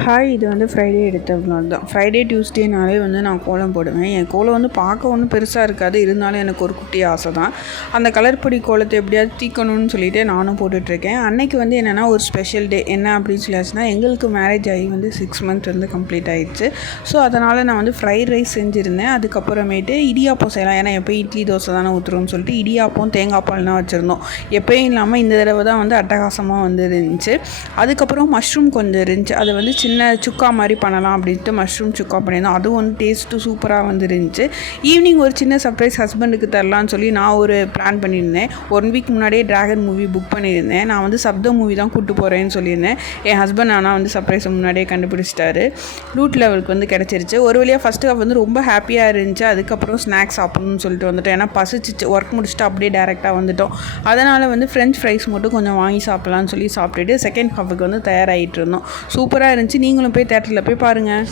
Hi, இது வந்து Friday எடுத்த vlog தான். ஃப்ரைடே டியூஸ்டேனாலே வந்து நான் கோலம் போடுவேன். என் கோலம் வந்து பார்க்க ஒன்றும் பெருசாக இருக்காது, இருந்தாலும் எனக்கு ஒரு குட்டி ஆசை தான். அந்த கலர் பொடி கோலத்தை எப்படியாவது தீக்கணும்னு சொல்லிட்டு நானும் போட்டுட்ருக்கேன். அன்னைக்கு வந்து என்னென்னா ஒரு ஸ்பெஷல் டே என்ன அப்படின்னு சொல்லியாச்சுன்னா, எங்களுக்கு மேரேஜ் ஆகி வந்து 6 months வந்து கம்ப்ளீட் ஆகிடுச்சு. ஸோ அதனால் நான் வந்து ஃப்ரைட் ரைஸ் செஞ்சுருந்தேன். அதுக்கப்புறமேட்டு இடியாப்பம் செய்யலாம், ஏன்னா எப்போயும் இட்லி தோசை தானே ஊற்றுறோம்னு சொல்லிட்டு இடியாப்பம் தேங்காய் பால்லாம் வச்சுருந்தோம். எப்போயும் இல்லாமல் இந்த தடவை தான் வந்து அட்டகாசமாக வந்து இருந்துச்சு. அதுக்கப்புறம் மஷ்ரூம் கொஞ்சம் இருந்துச்சு, அதை வந்து சின்ன சுக்கா மாதிரி பண்ணலாம் அப்படின்ட்டு மஷ்ரூம் சுக்கா பண்ணியிருந்தோம். அதுவும் வந்து டேஸ்ட்டு சூப்பராக வந்து இருந்துச்சு. ஈவினிங் ஒரு சின்ன சர்ப்ரைஸ் ஹஸ்பண்டுக்கு தரலான்னு சொல்லி நான் ஒரு பிளான் பண்ணியிருந்தேன். 1 week முன்னாடியே டிராகன் மூவி புக் பண்ணியிருந்தேன். நான் வந்து சப்த மூவி தான் கூப்பிட்டு போகிறேன்னு சொல்லியிருந்தேன். என் ஹஸ்பண்ட் ஆனால் வந்து சர்ப்ரைஸை முன்னாடியே கண்டுபிடிச்சிட்டாரு. ரூட் லெவலுக்கு வந்து கிடச்சிருச்சு. ஒரு வழியாக ஃபஸ்ட்டு ஹாஃப் வந்து ரொம்ப ஹாப்பியாக இருந்துச்சு. அதுக்கப்புறம் ஸ்நாக்ஸ் சாப்பிட்ணுன்னு சொல்லிட்டு வந்துட்டோம், ஏன்னா பசிச்சிச்சு. ஒர்க் முடிச்சுட்டு அப்படியே டேரெக்டாக வந்துட்டோம். அதனால் வந்து ஃப்ரெஞ்ச் ஃப்ரைஸ் மட்டும் கொஞ்சம் வாங்கி சாப்பிட்லான்னு சொல்லி சாப்பிட்டுட்டு செகண்ட் ஹாஃபுக்கு வந்து தயாராகிட்டு இருந்தோம். சூப்பராக இருந்துச்சு. நீங்களும் போய் தேட்டரில் போய் பாருங்கள்.